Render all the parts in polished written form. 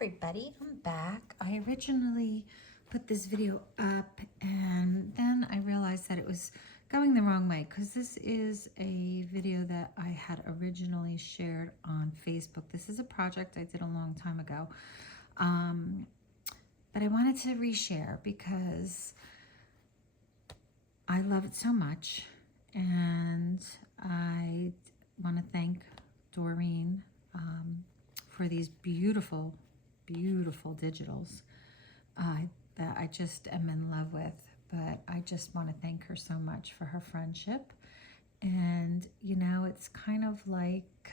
everybody, I'm back. I originally put this video up and then I realized that it was going the wrong way because this is a video that I had originally shared on Facebook. This is a project I did a long time ago, but I wanted to reshare because I love it so much, and I want to thank Doreen for these beautiful digitals that I just am in love with. But I just want to thank her so much for her friendship. And you know, it's kind of like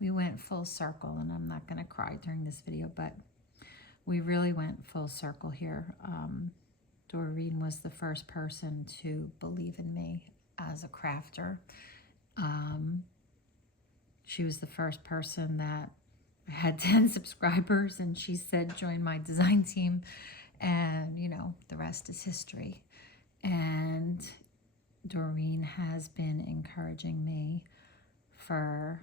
we went full circle, and I'm not going to cry during this video, but we really went full circle here. Doreen was the first person to believe in me as a crafter. She was the first person that I had 10 subscribers, and she said, join my design team. And, you know, the rest is history. And Doreen has been encouraging me for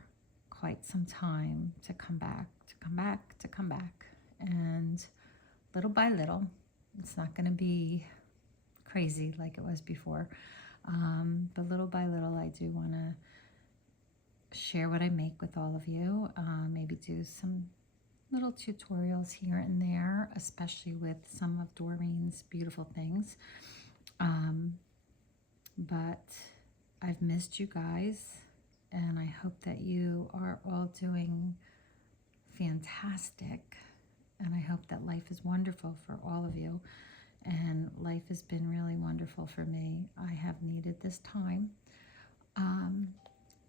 quite some time to come back. And little by little, it's not going to be crazy like it was before. But little by little, I do want to share what I make with all of you. Maybe do some little tutorials here and there, especially with some of Doreen's beautiful things. But I've missed you guys, and I hope that you are all doing fantastic. And I hope that life is wonderful for all of you. And life has been really wonderful for me. I have needed this time.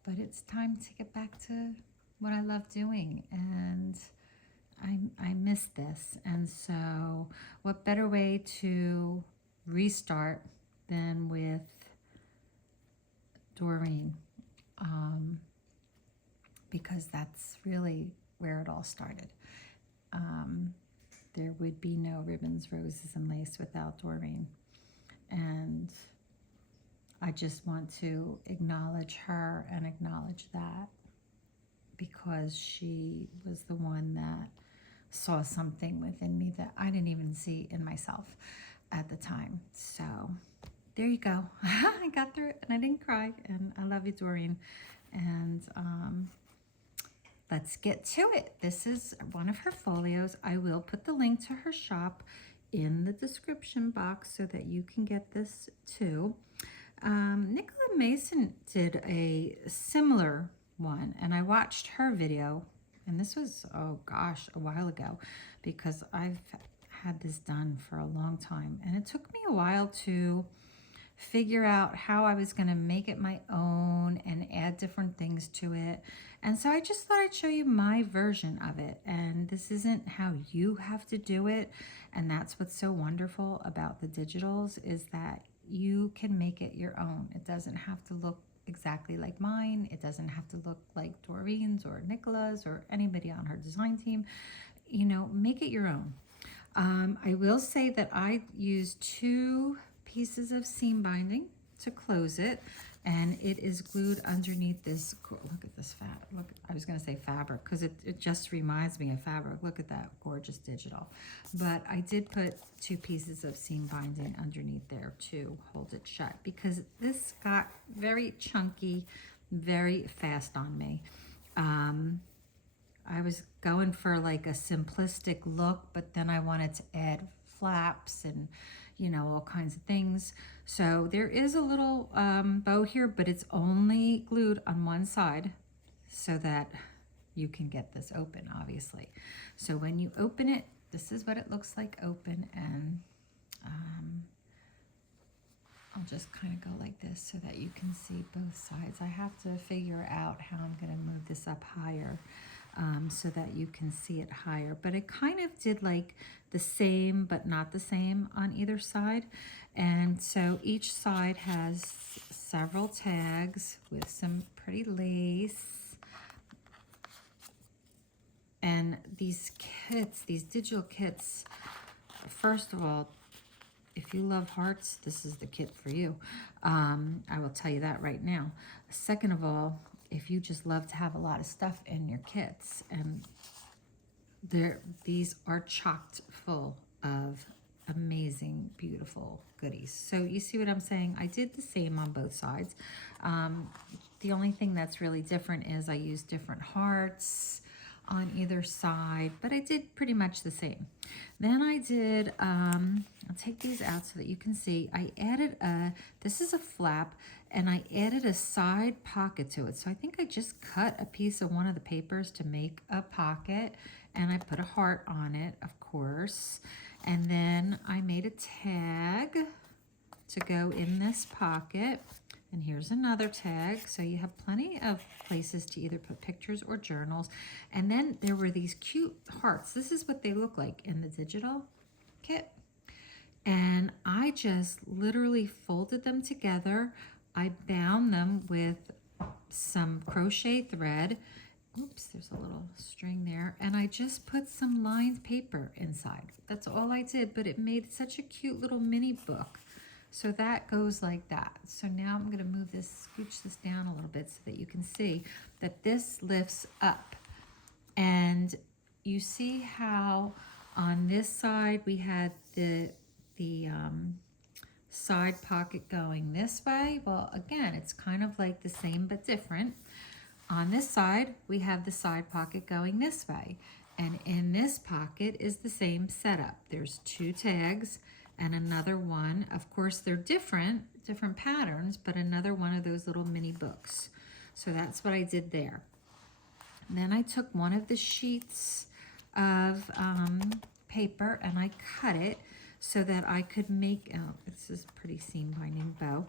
But it's time to get back to what I love doing. And I miss this. And so what better way to restart than with Doreen? Because that's really where it all started. There would be no ribbons, roses, and lace without Doreen. And I just want to acknowledge her and acknowledge that, because she was the one that saw something within me that I didn't even see in myself at the time. So there you go. I got through it and I didn't cry, and I love you, Doreen. And let's get to it. This is one of her folios. I will put the link to her shop in the description box so that you can get this too. Nicola Mason did a similar one, and I watched her video, and this was, oh gosh, a while ago, because I've had this done for a long time, and it took me a while to figure out how I was going to make it my own and add different things to it. And so I just thought I'd show you my version of it. And this isn't how you have to do it. And that's what's so wonderful about the digitals, is that you can make it your own. It doesn't have to look exactly like mine. It doesn't have to look like Doreen's or Nicola's or anybody on her design team. You know, make it your own. I will say that I used 2 pieces of seam binding to close it, and it is glued underneath this. Look at this I was going to say fabric, because it just reminds me of fabric. Look at that gorgeous digital. But I did put 2 pieces of seam binding underneath there to hold it shut, because this got very chunky very fast on me. I was going for like a simplistic look, but then I wanted to add flaps and, you know, all kinds of things. So there is a little bow here, but it's only glued on one side so that you can get this open, obviously. So when you open it, this is what it looks like open, and I'll just kind of go like this so that you can see both sides. I have to figure out how I'm going to move this up higher so that you can see it higher. But it kind of did like the same but not the same on either side. And so each side has several tags with some pretty lace. And these kits, these digital kits, first of all, if you love hearts, this is the kit for you. I will tell you that right now. Second of all, if you just love to have a lot of stuff in your kits, and These are chocked full of amazing, beautiful goodies. So you see what I'm saying? I did the same on both sides. The only thing that's really different is I used different hearts on either side, but I did pretty much the same. Then I did, I'll take these out so that you can see, I added this is a flap, and I added a side pocket to it. So I think I just cut a piece of one of the papers to make a pocket, and I put a heart on it, of course. And then I made a tag to go in this pocket. And here's another tag. So you have plenty of places to either put pictures or journals. And then there were these cute hearts. This is what they look like in the digital kit. And I just literally folded them together. I bound them with some crochet thread. Oops, there's a little string there. And I just put some lined paper inside. That's all I did, but it made such a cute little mini book. So that goes like that. So now I'm gonna move this, scooch this down a little bit so that you can see that this lifts up. And you see how on this side we had the side pocket going this way. Well, again, it's kind of like the same but different. On this side, we have the side pocket going this way. And in this pocket is the same setup. There's two tags and another one. Of course, they're different patterns, but another one of those little mini books. So that's what I did there. And then I took one of the sheets of paper and I cut it so that I could make, oh, this is a pretty seam binding bow.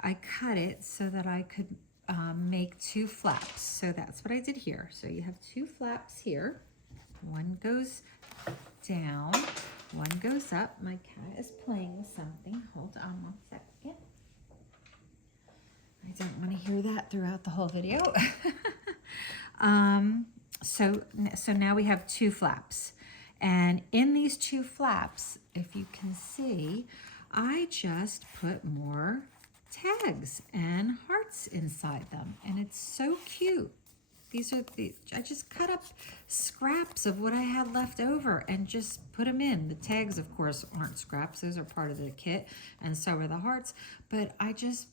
I cut it so that I could make two flaps. So that's what I did here. So you have two flaps here. One goes down, one goes up. My cat is playing with something. Hold on one second. I don't want to hear that throughout the whole video. So now we have two flaps. And in these two flaps, if you can see, I just put more tags and hearts inside them. And it's so cute. These are I just cut up scraps of what I had left over and just put them in. The tags, of course, aren't scraps. Those are part of the kit, and so are the hearts. But I just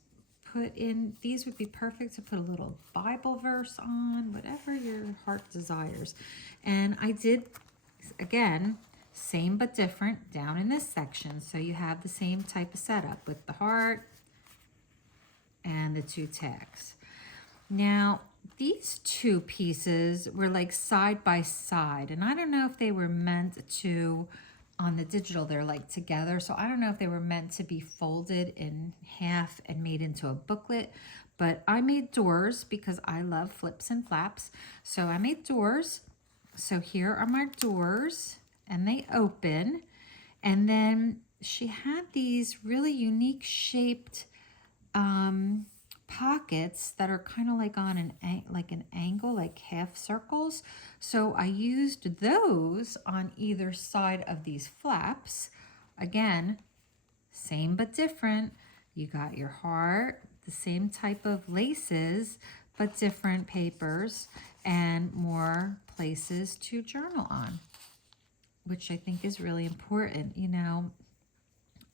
put in, these would be perfect to put a little Bible verse on, whatever your heart desires. And I did, again, same but different down in this section. So you have the same type of setup with the heart and the two tags. Now, these two pieces were like side by side, and I don't know if they were meant to, on the digital, they're like together. So I don't know if they were meant to be folded in half and made into a booklet, but I made doors because I love flips and flaps. So I made doors. So here are my doors, and they open. And then she had these really unique shaped pockets that are kind of like on an angle, like half circles. So I used those on either side of these flaps. Again, same but different. You got your heart, the same type of laces, but different papers and more places to journal on, which I think is really important. You know,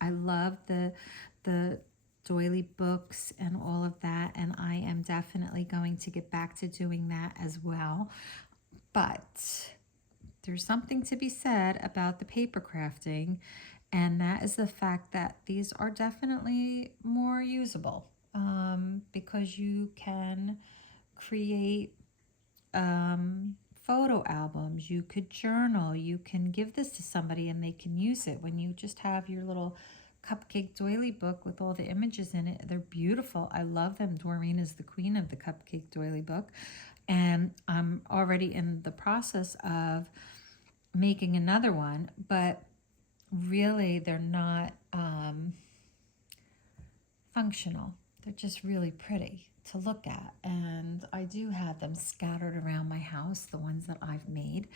I love the doily books and all of that, and I am definitely going to get back to doing that as well. But there's something to be said about the paper crafting, and that is the fact that these are definitely more usable because you can create photo albums, you could journal, you can give this to somebody and they can use it. When you just have your little cupcake doily book with all the images in it, they're beautiful. I love them. Doreen is the queen of the cupcake doily book, and I'm already in the process of making another one, but really they're not functional. They're just really pretty to look at, and I do have them scattered around my house, the ones that I've made.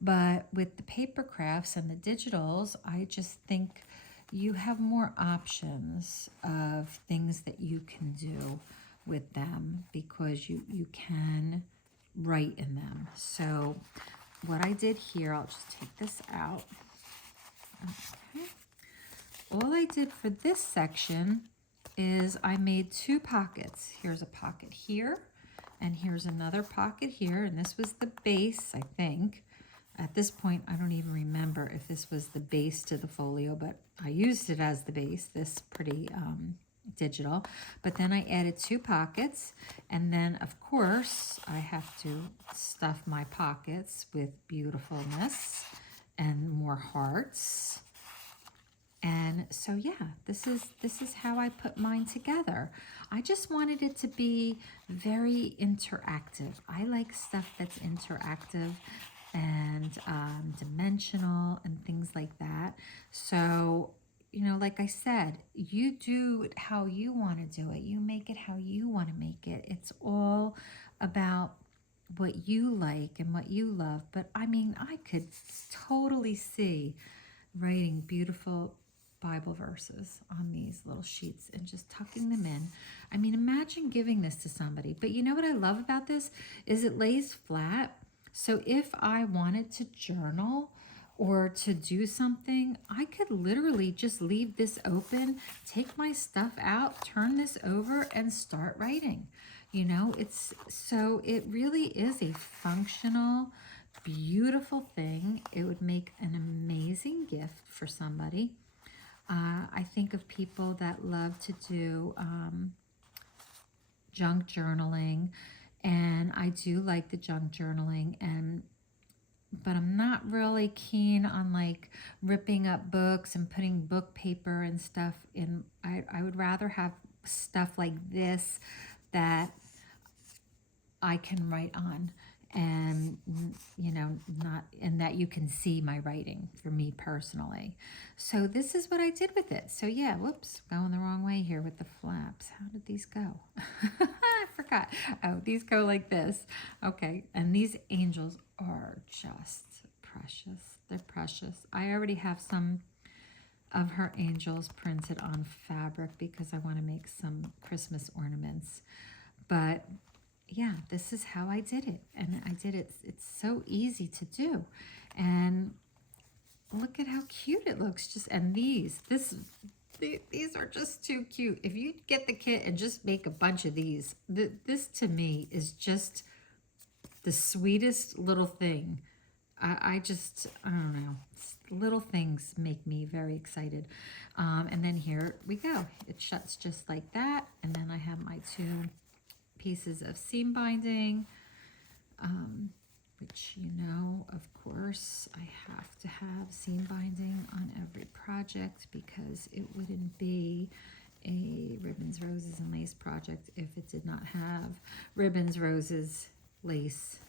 But with the paper crafts and the digitals, I just think you have more options of things that you can do with them because you can write in them. So what I did here, I'll just take this out. Okay. All I did for this section is I made 2 pockets. Here's a pocket here, and here's another pocket here, and this was the base, I think. At this point, I don't even remember if this was the base to the folio, but I used it as the base, this pretty digital. But then I added 2 pockets, and then of course I have to stuff my pockets with beautifulness and more hearts. And so yeah, this is how I put mine together. I just wanted it to be very interactive. I like stuff that's interactive and dimensional and things like that. So, you know, like I said, you do it how you want to do it. You make it how you want to make it. It's all about what you like and what you love. But I mean, I could totally see writing beautiful Bible verses on these little sheets and just tucking them in. I mean, imagine giving this to somebody. But you know what I love about this is it lays flat. So if I wanted to journal or to do something, I could literally just leave this open, take my stuff out, turn this over, and start writing. You know, it really is a functional, beautiful thing. It would make an amazing gift for somebody. I think of people that love to do junk journaling, and I do like the junk journaling, but I'm not really keen on like ripping up books and putting book paper and stuff in. I would rather have stuff like this that I can write on, and you know, not, and that you can see my writing for me personally. So this is what I did with it. So yeah, whoops, going the wrong way here with the flaps. How did these go? I forgot. Oh, these go like this. Okay, and these angels are just precious. They're precious. I already have some of her angels printed on fabric because I want to make some Christmas ornaments. But yeah, this is how I did it. And I did it. It's so easy to do. And look at how cute it looks. And these are just too cute. If you get the kit and just make a bunch of these, this to me is just the sweetest little thing. I don't know. Little things make me very excited. And then here we go. It shuts just like that. And then I have my 2 pieces of seam binding, which, you know, of course, I have to have seam binding on every project because it wouldn't be a ribbons, roses, and lace project if it did not have ribbons, roses, lace,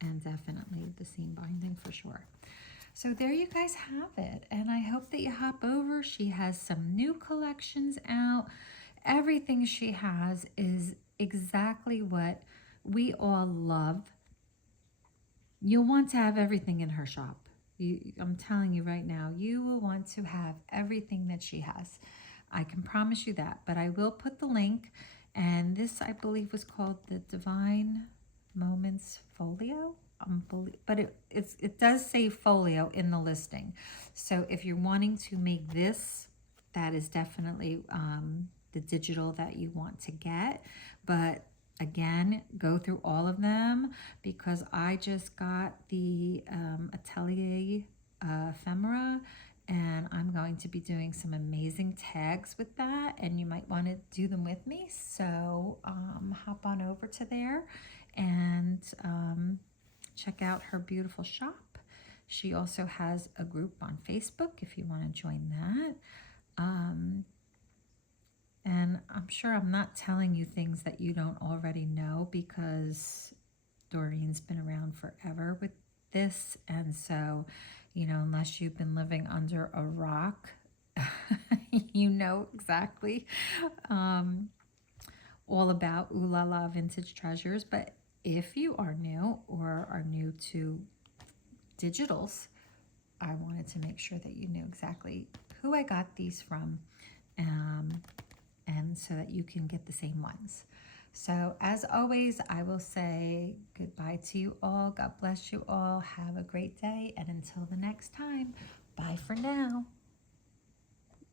and definitely the seam binding for sure. So there you guys have it, and I hope that you hop over. She has some new collections out. Everything she has is exactly what we all love. You'll want to have everything in her shop. I'm telling you right now, you will want to have everything that she has. I can promise you that, but I will put the link. And this, I believe, was called the Divine Moments Folio. But it does say folio in the listing. So if you're wanting to make this, that is definitely the digital that you want to get. But again, go through all of them because I just got the Atelier ephemera, and I'm going to be doing some amazing tags with that, and you might want to do them with me. So hop on over to there and check out her beautiful shop. She also has a group on Facebook if you want to join that. And I'm sure I'm not telling you things that you don't already know because Doreen's been around forever with this. And so, you know, unless you've been living under a rock, you know exactly all about Oohlala Vintage Treasures. But if you are new or are new to digitals, I wanted to make sure that you knew exactly who I got these from. And so that you can get the same ones. So as always, I will say goodbye to you all. God bless you all. Have a great day. And until the next time, bye for now.